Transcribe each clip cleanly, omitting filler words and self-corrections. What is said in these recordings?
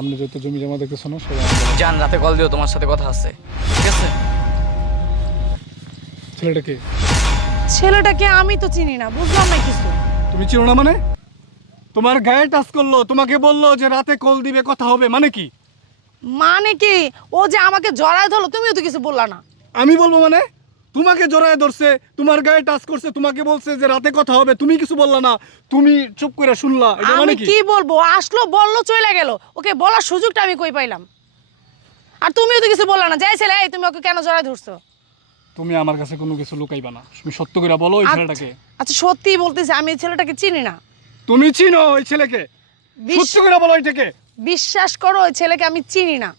সামনে যত জমি জমা দেখতেছো না সবাই জান রাতে কল দিও, তোমার সাথে কথা আছে, ঠিক আছে? ছেলেটাকে ছেলেটাকে আমি তো চিনি না, বুঝলাম না কিছু। তুমি চিনো না মানে? তোমার গায়ে টাচ করলো, তোমাকে বললো যে রাতে কল দিবে, কথা হবে, মানে কি? মানে কি? ও যে আমাকে জড়ায় ধরলো, তুমিও তো কিছু বললা না। আমি বলবো মানে? তোমাকে জড়ায় ধরছে, তোমার গায়ে টাচ করছে, তোমাকে বলছে যে রাতে কথা হবে, তুমি কিছু বললা না, তুমি চুপ করে শুনলা, এটা মানে আমি কি? কি বলবো? আসলো, বললো, চলে গেল। ওকে বলার সুযোগটা আমি কই পাইলাম? আর তুমিও তো কিছু বললা না। যাই ছেলে, এই তুমি ওকে কেন জড়ায় ধরছো? তুমি আমার কাছে কোনো কিছু লুকাইবা না, তুমি সত্য করে বলো ওই ছেলেটাকে। আচ্ছা সত্যি বলতেছি, আমি এই ছেলেটাকে চিনি না। তুমি চিনো ওই ছেলেকে? সত্য করে বলো ওইটাকে। বিশ্বাস করো, ওই ছেলেকে আমি চিনি না।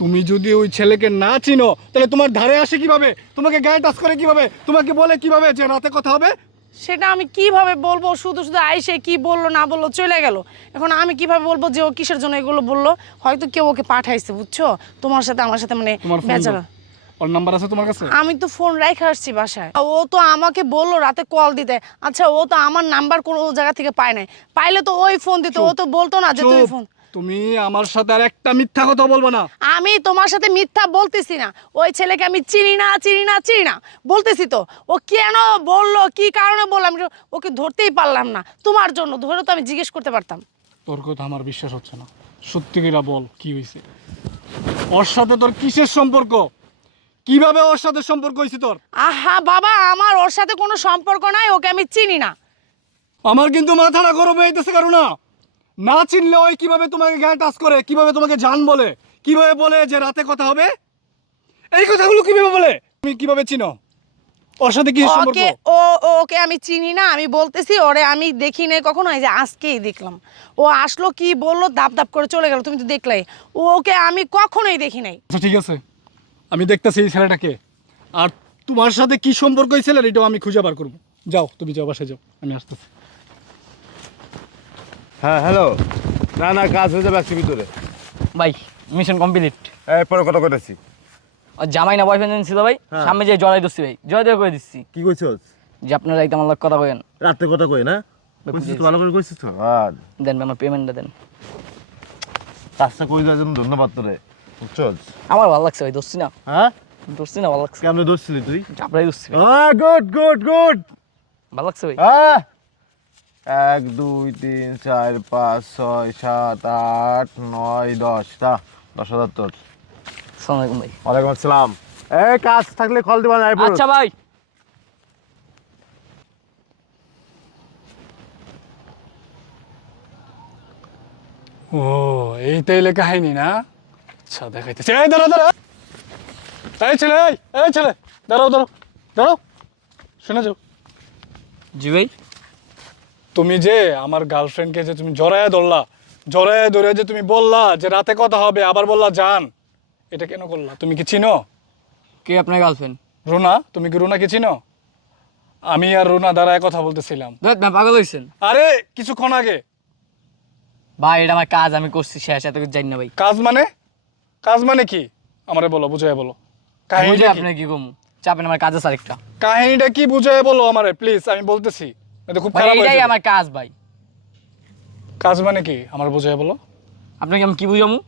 তুমি যদি ওই ছেলেকে না চিনো তাহলে তোমার ধারে আসে কিভাবে, তোমাকে গায়ে টাচ করে কিভাবে, তোমাকে বলে কিভাবে যে রাতে কথা হবে? সেটা আমি কিভাবে বলবো? শুধু শুধু আইসে কি বললো না বললো চলে গেল। এখন আমি কিভাবে বলবো যে ও কিসের জন্য এগুলো বললো? হয়তো কেউ ওকে পাঠাইছে, বুঝছো? তোমার সাথে আমার সাথে মানে তোমার ফোন বেচারা। ওর নাম্বার আছে তোমার কাছে? আমি তো ফোন রেখে আসছি বাসায়। ও তো আমাকে বললো রাতে কল দিতে। আচ্ছা, ও তো আমার নাম্বার কোনো জায়গা থেকে পায় নাই। পাইলে তো ওই ফোন দিত, ও তো বলতো না যে তুমি চুপ। ফোন। তুমি আমার সাথে আর একটা মিথ্যা কথা বলবো না। আমি তোমার সাথে মিথ্যা বলতেছি না। ওই ছেলেকে আমি চিনি না, চিনি না, চিনি না বলতেছি তো। ও কেন বললো, কি কারণে বললাম, ওকে ধরতেই পারলাম না। তোমার জন্য ধরে তো আমি জিজ্ঞেস করতে পারতাম। তোর কথা আমার বিশ্বাস হচ্ছে না, সত্যি করে বল কি হয়েছে? ওর সাথে তোর কিসের সম্পর্ক? কিভাবে ওর সাথে সম্পর্ক হয়েছে তোর? আহা বাবা, আমার ওর সাথে কোনো সম্পর্ক নাই, ওকে আমি চিনি না। আমার কিন্তু মাথাটা গরম হয়ে যেতেছে, কারণ না চিনলে ওই কিভাবে তোমাকে গায়ে টাচ করে, কিভাবে তোমাকে জান বলে, কিভাবে বলে যে রাতে কথা হবে, এই কথাগুলো কিভাবে বলে? তুমি কিভাবে চিনো ওর সাথে কি সম্পর্ক? ওকে ওকে আমি চিনি না, আমি বলতেছি। ওরে আমি দেখি নাই কখনো, এই যে আজকেই দেখলাম। ও আসলো, কি বললো, দাপ দাপ করে চলে গেল, তুমি তো দেখলাই। ওকে আমি কখনোই দেখি নাই। আচ্ছা ঠিক আছে, আমি দেখতেছি এই ছেলেটাকে, আর তোমার সাথে কি সম্পর্ক হয়েছিল এটাও আমি খুঁজে বার করবো। যাও, তুমি যাও, বাসায় যাও, আমি আসতেছি। হ্যাঁ হ্যালো। না না, কাজ হয়ে যাবে আজকে ভিতরে। ভাই মিশন কমপ্লিট। এরপরে কথা কইতেছি। আর জামাই না বয়ফ্রেন্ড ছিল ভাই, হ্যাঁ। সামনে যে জড়াই দিচ্ছি ভাই, জয় জয় করে দিচ্ছি কি কইছস? যে আপনারা একদম আমার লগে কথা কইেন। রাতে কথা কই না? ভাই, কইছিস তো, বুঝেছি। ভালো করে কইছিস তো। আর দেন ভাই, আমার পেমেন্টটা দেন। কাজটা কই দেওয়ার জন্য ধন্যবাদ তোরে, বুঝছস? আমার ভালো লাগছে ভাই, ধরছি না, হ্যাঁ, ধরছি না, ভালো লাগছে। কেমনে দৌড়ছিলি তুই? আপনারাই ধরছি ভাই, গুড গুড গুড। ভালো লাগছে ভাই। হ্যাঁ, 1 2 3 4 5 6 7 8 9 10 টা 10,000 তোর। আসসালামু আলাইকুম ভাই। ওয়ালাইকুম আসসালাম। এই কাজ থাকলে কল দিবা না। আচ্ছা ভাই। ও, এই তাইলে কাহিনী না? আচ্ছা দেখাইতেছে। এই দাঁড়া দাঁড়া, এই ছেলে, এই ছেলে, দাঁড়াও দাঁড়াও দাঁড়াও, শুনে যাও। জি ভাই। তুমি যে আমার গার্লফ্রেন্ডকে যে তুমি জড়ায় ধরলা, জড়ায় ধরে যে তুমি বললা যে রাতে কথা হবে, আবার বললা জান, এটা কেন করলা? তুমি কি চিনো কে আপনার গার্লফ্রেন্ড? রুনা? তুমি কি রুনাকে চিনো? আমি আর রুনা দাঁড়ায় কথা বলতেছিলাম। দেখ না, পাগল হয়েছেন আরে কিছুক্ষণ আগে। ভাই, এটা আমার কাজ, আমি করছি শেষ, এত কিছু জানি না ভাই। কাজ মানে? কাজ মানে কি আমারে বলো, বুঝায় বলো বুঝে কাহিনীটা কি? আপনার কি কম চাপেন, আমার কাজ আছে আরেকটা। কাহিনীটা কি বুঝায় বলো আমারে প্লিজ, আমি বলতেছি। এটা খুব ভাই খারাপ হয়ে এটাই যাবে। আমার কাজ ভাই। কাজ মানে কি আমার বুঝায় বলো। আপনাকে আমি কি বুঝামু?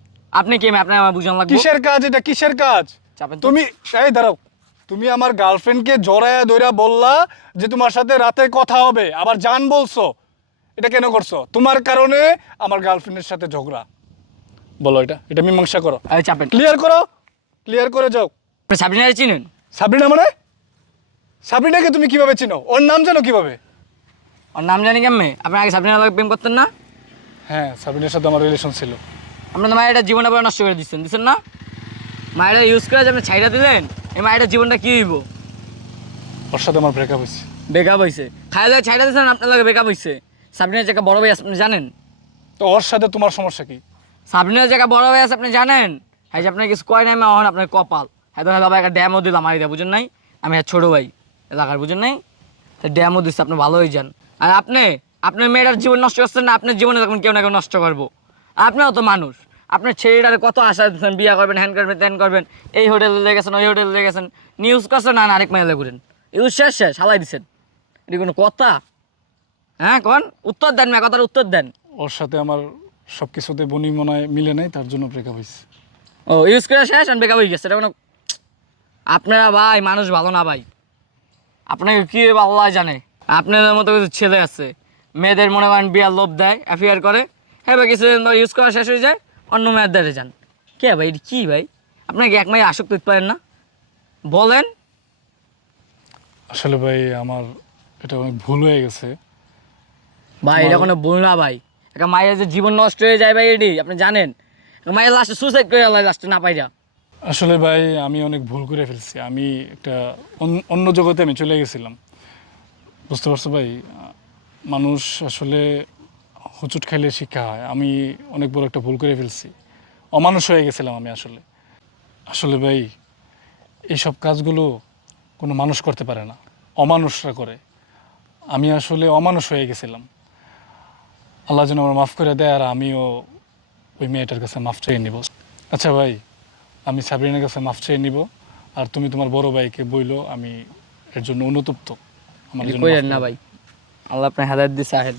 আপনি কি আপনার আমার বুঝান লাগবে? কিসের কাজ এটা, কিসের কাজ? চাপেন তো। তুমি এই দাঁড়াও, তুমি আমার গার্লফ্রেন্ডকে জড়ায় ধইরা বললা যে তোমার সাথে রাতে কথা হবে, আবার জান বলছো, এটা কেন করছো? তোমার কারণে আমার গার্লফ্রেন্ডের সাথে ঝগড়া। বলো এটা, এটা মীমাংসা করো, এই চাপেন। ক্লিয়ার করো, ক্লিয়ার করে যাও। আপনি সাবরিনারে চিনেন? সাবরিনা মানে? সাবরিনাকে তুমি কিভাবে চিনো? ওর নাম জানো কিভাবে? ওর নাম জানি কেমনে? আপনি আগে সাবরিনার লগে প্রেম করতেন না? হ্যাঁ, সাবরিনার সাথে আমার রিলেশন ছিল। আপনার তো মায়ের জীবনটা পুরো নষ্ট করে দিচ্ছেন না? মায়েরা ইউজ করে যে আপনি ছাইড়া দিলেন, এই মায়ের জীবনটা কি হইব? ওর সাথে আমার ব্রেকআপ হয়েছে। বেকআপ হয়েছে? খাইয়া দাওয়া ছাইড়া দিচ্ছেন, আপনার লগে বেকআপ হয়েছে। সাবরিনার জায়গা বড় ভাই আছে, আপনি জানেন? তো ওর সাথে তোমার সমস্যা কি? সাবরিনার জায়গা বড় ভাই আছে, আপনি জানেন? হ্যাঁ, যে আপনার কিছু কয় নাই, মা হন আপনার কপাল। হ্যাঁ, তো হ্যাঁ একটা ড্যামও দিলাম মারি দেয়, বুঝেন নাই? আমি হ্যাঁ ছোটো ভাই এলাকার, বুঝেন নাই? তো ড্যামও দিচ্ছে, আপনি ভালো হয়ে যান। আর আপনার মেয়েটার জীবন নষ্ট করছেন না, আপনার জীবনে তখন কেউ না কেউ নষ্ট করবো। আপনিও তো মানুষ, আপনার ছেলেটার কত আশা দিচ্ছেন, বিয়ে করবেন, হ্যান করবেন, ত্যান করবেন, এই হোটেলে লেগেছেন, ওই হোটেলে লেগেছেন, নিউজ করছেন, না আরেক মেয়েলে ঘুরেন, ইউজ শেষ শেষ হালাই দিচ্ছেন। এটা কোনো কথা? হ্যাঁ, কোন উত্তর দেন, কথার উত্তর দেন। ওর সাথে আমার সব কিছুতে বনি মনে হয় মিলে নাই, তার জন্য ব্রেকআপ হয়েছে। ও ইউজ করে শেষ আর বেকার হয়ে গেছে, এটা কোনো আপনারা ভাই মানুষ ভালো না ভাই। আপনাকে কি আল্লাহ জানে, আপনাদের মতো কিছু ছেলে আছে মেয়েদের মনে করেন বিয়ার লোভ দেয়, অ্যাফেয়ার করে, হ্যাঁ ভাই কিছুদিন পর ইউজ করা শেষ হয়ে যায় অন্য মেয়ের দ্বারে যান। কে ভাই এটা কী ভাই? আপনাকে এক মাই আসক্ত হতে পারেন না? বলেন। আসলে ভাই আমার এটা অনেক ভুল হয়ে গেছে। ভাই এটা কোনো ভুল না ভাই, একটা মায়ের যে জীবন নষ্ট হয়ে যায় ভাই এটি আপনি জানেন। একটা মায়ের লাস্টে সুসাইড করে আল্লাহ লাস্টে না পাইরা। আসলে ভাই আমি অনেক ভুল করে ফেলছি, আমি একটা অন্য জগতে আমি চলে গেছিলাম, বুঝতে পারছো ভাই? মানুষ আসলে হুচুট খাইলে শিক্ষা হয়, আমি অনেক বড় একটা ভুল করে ফেলছি, অমানুষ হয়ে গেছিলাম আমি আসলে। আসলে ভাই এইসব কাজগুলো কোনো মানুষ করতে পারে না, অমানুষরা করে। আমি আসলে অমানুষ হয়ে গেছিলাম, আল্লাহ যেন আমার মাফ করে দেয়, আর আমিও ওই মেয়েটার কাছে মাফ চেয়ে নিব। আচ্ছা ভাই, আমি সাবরিনার কাছে মাফ চেয়ে নিব, আর তুমি তোমার বড় ভাইকে বইলো আমি এর জন্য অনুতপ্ত, আমার জন্য কইরেন মাফ না করে ভাই, আল্লাহ আপনার হেদায়েত দিছে আহেন।